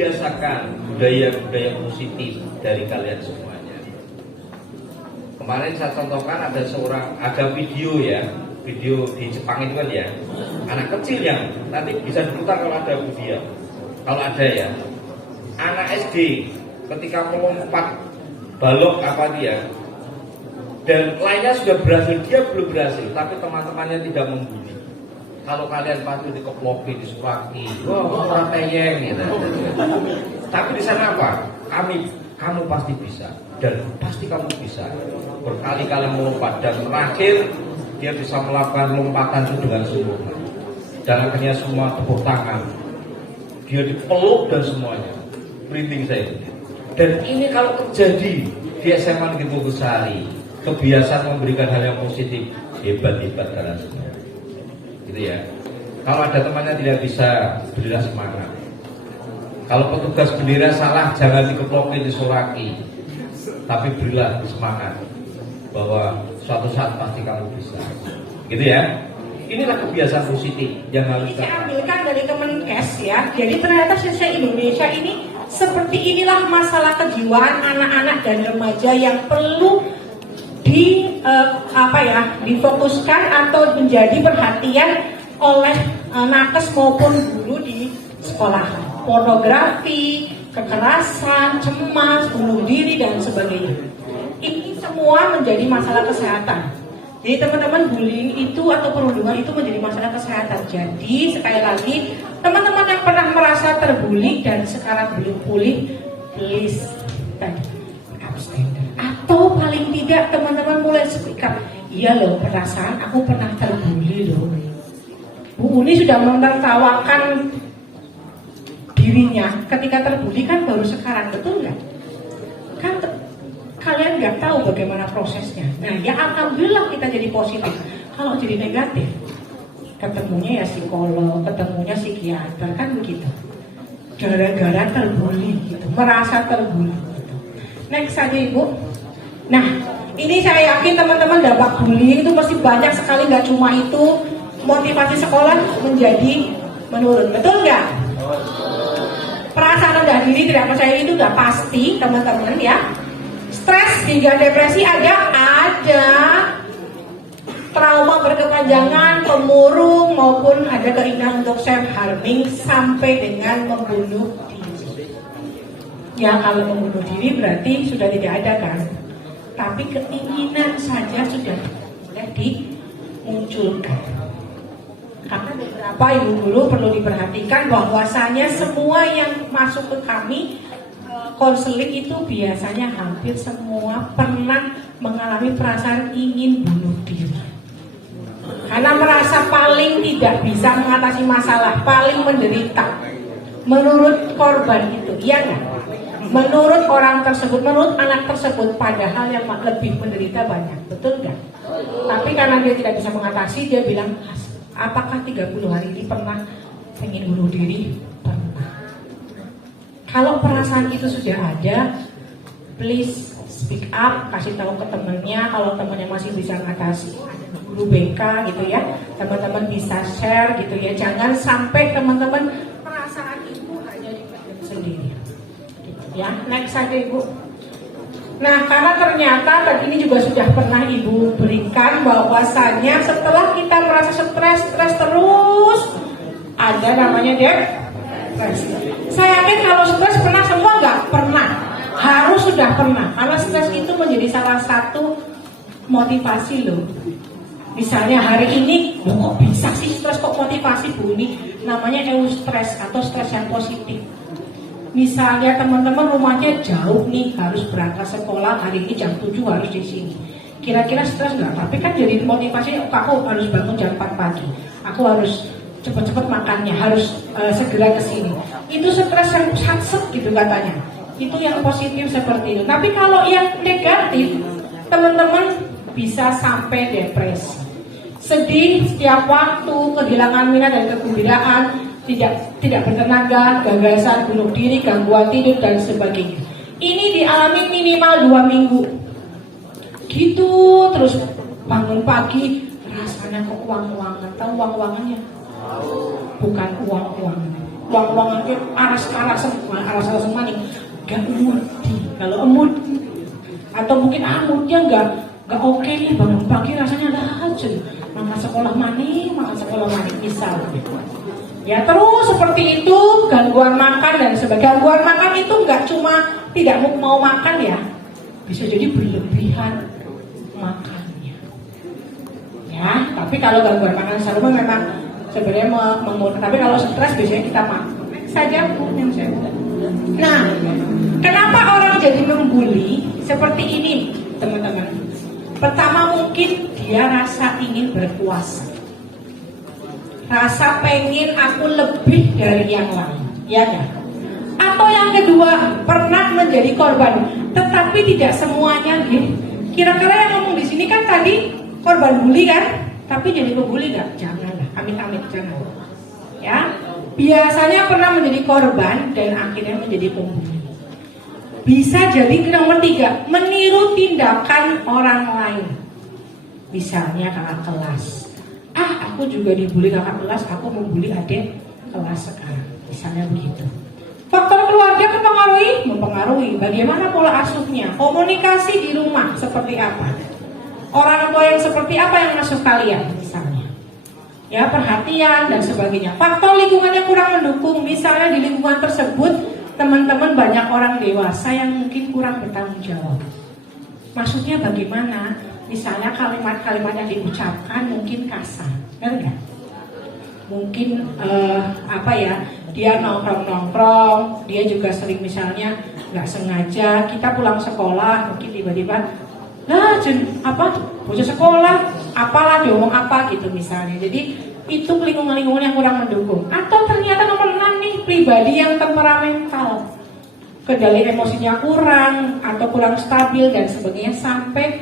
biasakan budaya-budaya positif dari kalian semuanya. Kemarin saya contohkan ada video di Jepang itu kan ya, anak kecil yang nanti bisa diputar kalau ada video, kalau ada ya, anak SD ketika melompat balok dan lainnya sudah berhasil, dia belum berhasil, tapi teman-temannya tidak membuli. Kalau kalian pasti dikeploki, disuraki, orang teyeng gitu. Tapi di sana apa? Kamu pasti bisa, dan pasti kamu bisa. Berkali-kali melompat, dan terakhir dia bisa melakukan lompatan itu dengan sempurna. Dan akhirnya semua tepuk tangan, dia dipeluk dan semuanya. Merinding saya. Dan ini kalau terjadi di SMA Negeri Bogosari, kebiasaan memberikan hal yang positif, hebat-hebat kalian semua. Gitu ya. Kalau ada temannya tidak bisa, berilah semangat. Kalau petugas bendera salah, jangan dikeplokin, disolaki, tapi berilah semangat bahwa suatu saat pasti kamu bisa. Gitu ya. Inilah kebiasaan positif yang harus kita ambilkan dari Kemenkes ya. Jadi ternyata siswa Indonesia ini seperti inilah masalah kejiwaan anak-anak dan remaja yang perlu difokuskan atau menjadi perhatian oleh nakes maupun guru di sekolah. Pornografi, kekerasan, cemas, bunuh diri dan sebagainya. Ini semua menjadi masalah kesehatan. Jadi teman-teman, bullying itu atau perundungan itu menjadi masalah kesehatan. Jadi sekali lagi, teman-teman yang pernah merasa terbully dan sekarang belum pulih, please abstain. Atau paling tidak teman-teman mulai speak up. Iya loh, perasaan aku pernah terbully loh. Bu Uni sudah menertawakan dirinya ketika terbully kan baru sekarang, betul nggak? Kan kalian nggak tahu bagaimana prosesnya. Nah ya alhamdulillah kita jadi positif. Kalau jadi negatif, ketemunya ya psikolog, ketemunya psikiater, kan begitu. Gara-gara terbully gitu, merasa terbully gitu. Next saja Ibu. Nah ini saya yakin teman-teman dampak bullying itu pasti banyak sekali, nggak cuma itu. Motivasi sekolah menjadi menurun, betul nggak? Perasaan rendah diri, tidak percaya itu nggak pasti teman-teman ya. Stres hingga depresi ada. Trauma berkepanjangan, pemurung maupun ada keinginan untuk self harming sampai dengan membunuh diri. Ya kalau membunuh diri berarti sudah tidak ada kan. Tapi keinginan saja sudah mulai dimunculkan. Karena beberapa ibu guru perlu diperhatikan bahwasanya semua yang masuk ke kami konseling itu biasanya hampir semua pernah mengalami perasaan ingin bunuh diri. Karena merasa paling tidak bisa mengatasi masalah, paling menderita. Menurut korban itu, iya nggak? Menurut orang tersebut, menurut anak tersebut, padahal yang lebih menderita banyak, betul nggak? Tapi karena dia tidak bisa mengatasi, dia bilang, apakah 30 hari ini pernah ingin bunuh diri? Pernah. Kalau perasaan itu sudah ada, please speak up, kasih tahu ke temannya. Kalau temannya masih bisa mengatasi, guru BK gitu ya, teman-teman bisa share gitu ya. Jangan sampai teman-teman perasaan itu hanya dipendam sendiri. Ya, next saja Ibu. Nah, karena ternyata tadi ini juga sudah pernah Ibu berikan bahwasannya setelah kita merasa stres terus ada namanya depresi. Saya yakin kalau stres pernah semua nggak? Pernah. Harus sudah pernah. Karena stres itu menjadi salah satu motivasi loh. Misalnya hari ini, kok bisa sih stres, kok motivasi Bu ini? Namanya eustress atau stres yang positif. Misalnya teman-teman rumahnya jauh nih, harus berangkat sekolah hari ini jam 7 harus di sini. Kira-kira stres nggak? Tapi kan jadi motivasi, aku harus bangun jam 4 pagi. Aku harus cepat-cepat makannya, harus segera ke sini. Itu stres yang satset gitu katanya. Itu yang positif seperti itu. Tapi kalau yang negatif, teman-teman bisa sampai depresi. Sedih setiap waktu, kehilangan minat dan kegembiraan, tidak bertenaga, gagasan, bunuh diri, gangguan tidur dan sebagainya. Ini dialami minimal 2 minggu. Gitu terus bangun pagi rasanya kok uang-uangan. Tahu uang-uangannya? Bukan uang-uangan. uang ke aras maning gak emudi. Kalau emudi atau mungkin moodnya nggak oke nih, bangun pagi rasanya lahajun, makan sekolah maning misal. Ya terus seperti itu, gangguan makan dan sebagainya. Gangguan makan itu nggak cuma tidak mau makan ya, bisa jadi berlebihan makannya. Ya, tapi kalau gangguan makan selalu memang sebenarnya tapi kalau stres biasanya kita makan saja yang saya. Nah, kenapa orang jadi membuli seperti ini, teman-teman? Pertama mungkin dia rasa ingin berkuasa, rasa pengen aku lebih dari yang lain, ya kan? Atau yang kedua, pernah menjadi korban, tetapi tidak semuanya, gitu. Kira-kira yang ngomong di sini kan tadi korban bully kan, tapi jadi pembuli nggak? Janganlah, amit-amit jangan. Ya, biasanya pernah menjadi korban dan akhirnya menjadi pembuli. Bisa jadi nomor 3, meniru tindakan orang lain. Misalnya kakak kelas, aku juga dibully kakak kelas, aku membuli adik kelas sekarang. Misalnya begitu. Faktor keluarga mempengaruhi. Bagaimana pola asuhnya, komunikasi di rumah seperti apa, orang tua yang seperti apa yang masuk kalian, misalnya. Ya, perhatian dan sebagainya. Faktor lingkungannya kurang mendukung, misalnya di lingkungan tersebut teman-teman banyak orang dewasa yang mungkin kurang bertanggung jawab. Maksudnya bagaimana? Misalnya kalimat-kalimat yang diucapkan mungkin kasar, benar nggak? Mungkin dia nongkrong, dia juga sering misalnya nggak sengaja kita pulang sekolah mungkin tiba-tiba bocah sekolah apalah diomong apa gitu misalnya. Jadi itu lingkungan yang kurang mendukung. Atau ternyata nomor 6 nih, pribadi yang temperamental, kendali emosinya kurang atau kurang stabil dan sebagainya, sampai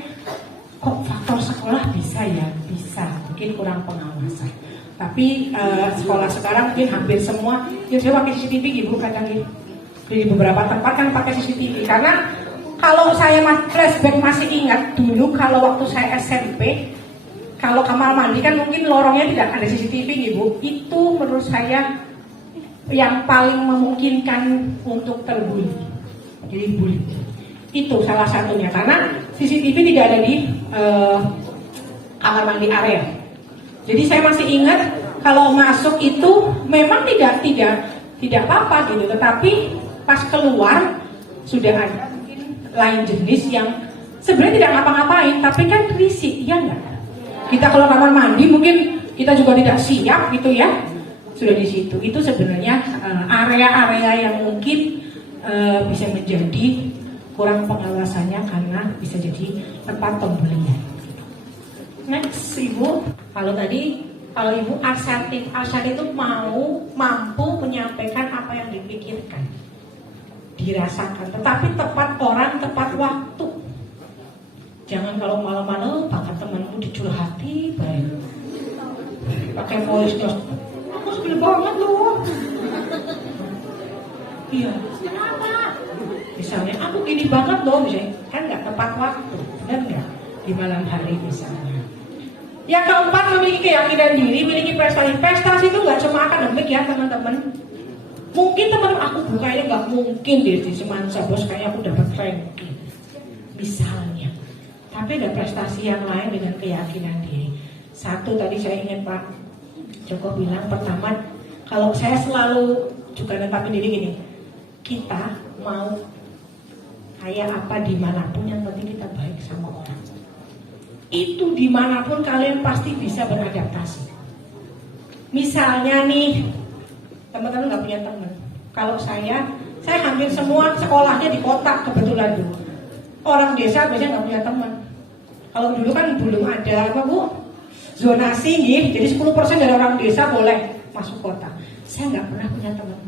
kok faktor sekolah bisa mungkin kurang pengawasan. Tapi sekolah sekarang mungkin hampir semua saya pakai CCTV gitu kadang di beberapa tempat kan pakai CCTV. Karena kalau saya flashback masih ingat dulu kalau waktu saya SMP, kalau kamar mandi kan mungkin lorongnya tidak ada CCTV gitu. Itu menurut saya yang paling memungkinkan untuk terbully. Jadi bully. Itu salah satunya karena CCTV tidak ada di kamar mandi area. Jadi saya masih ingat kalau masuk itu memang tidak apa-apa gitu, tetapi pas keluar sudah ada mungkin lain jenis yang sebenarnya tidak ngapa-ngapain, tapi kan risik, ya enggak? Kita kalau kamar mandi mungkin kita juga tidak siap gitu ya, sudah di situ. Itu sebenarnya area-area yang mungkin bisa menjadi kurang pengawasannya karena bisa jadi tempat pembulian. Next, Ibu. Kalau Ibu asertif itu mampu menyampaikan apa yang dipikirkan, dirasakan, tetapi tepat orang, tepat waktu. Jangan kalau malam-malam pakai temanmu dicurhati, baik. Pakai voice note. Aku sebel banget loh. Iya, kenapa? Misalnya aku gini banget loh, misalnya kan nggak tepat waktu, benar nggak? Di malam hari misalnya. Yang keempat, memiliki keyakinan diri, memiliki prestasi. Prestasi itu nggak cuma akademik ya teman-teman. Mungkin teman aku kayaknya nggak mungkin deh di Semansa bos kayak aku dapat ranking, misalnya. Tapi ada prestasi yang lain dengan keyakinan diri. Satu tadi saya ingin Pak Joko bilang, pertama, kalau saya selalu juga netapin diri gini, kita mau kayak apa dimanapun yang penting kita baik sama orang. Itu dimanapun kalian pasti bisa beradaptasi. Misalnya nih, teman-teman nggak punya teman. Kalau saya hampir semua sekolahnya di kota kebetulan dulu. Orang desa biasanya nggak punya teman. Kalau dulu kan belum ada zonasi nih, jadi 10% dari orang desa boleh masuk kota. Saya nggak pernah punya teman.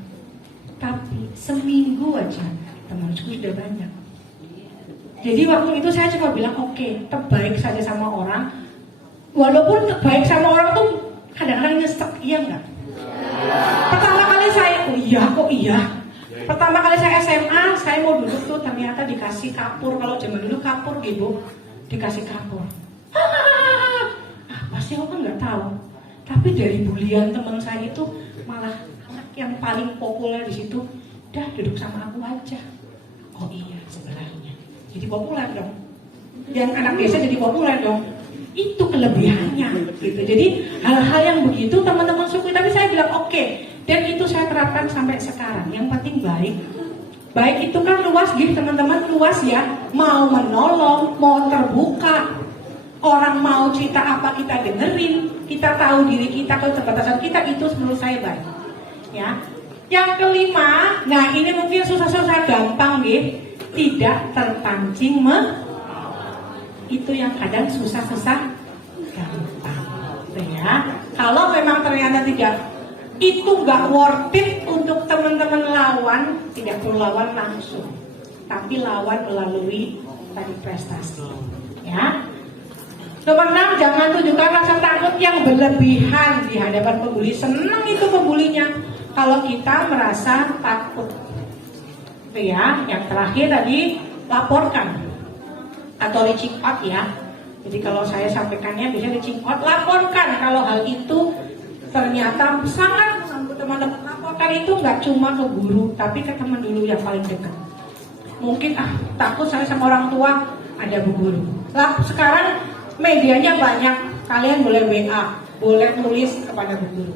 Tapi seminggu aja temanku sudah banyak. Jadi waktu itu saya cuma bilang oke, terbaik saja sama orang. Walaupun terbaik sama orang tuh kadang-kadang nyesek, iya nggak? Pertama kali saya, Pertama kali saya SMA, saya mau duduk tuh ternyata dikasih kapur. Kalau zaman dulu kapur gitu, dikasih kapur. Pasti aku kan nggak tahu. Tapi dari bulian teman saya itu malah malah yang paling populer di situ, udah duduk sama aku aja. Oh iya, sebelahnya jadi populer dong. Yang anak biasa jadi populer dong. Itu kelebihannya gitu. Jadi hal-hal yang begitu teman-teman syukuri. Tapi saya bilang oke, dan itu saya terapkan sampai sekarang. Yang penting baik. Baik itu kan luas gitu teman-teman, luas ya. Mau menolong, mau terbuka. Orang mau cerita apa kita dengerin. Kita tahu diri kita, keterbatasan kita, itu menurut saya baik. Ya. Yang kelima, nah ini mungkin susah-susah gampang gitu. Tidak terpancing itu yang kadang susah-susah gampang. Ya. Kalau memang ternyata tidak, itu nggak worth it untuk teman-teman lawan, tidak perlu lawan langsung, tapi lawan melalui tadi prestasi. Ya. Nomor 6, jangan tunjukkan rasa takut yang berlebihan di hadapan pembuli. Senang itu pembulinya kalau kita merasa takut. Ya, yang terakhir tadi laporkan atau reaching out ya. Jadi kalau saya sampaikannya bisa reaching out, laporkan kalau hal itu ternyata sangat mengganggu teman-teman. Laporkan itu nggak cuma ke guru, tapi ke teman dulu yang paling dekat. Mungkin takut saya sama orang tua, ada bu guru. Lah sekarang medianya banyak, kalian boleh WA, boleh tulis kepada bu guru.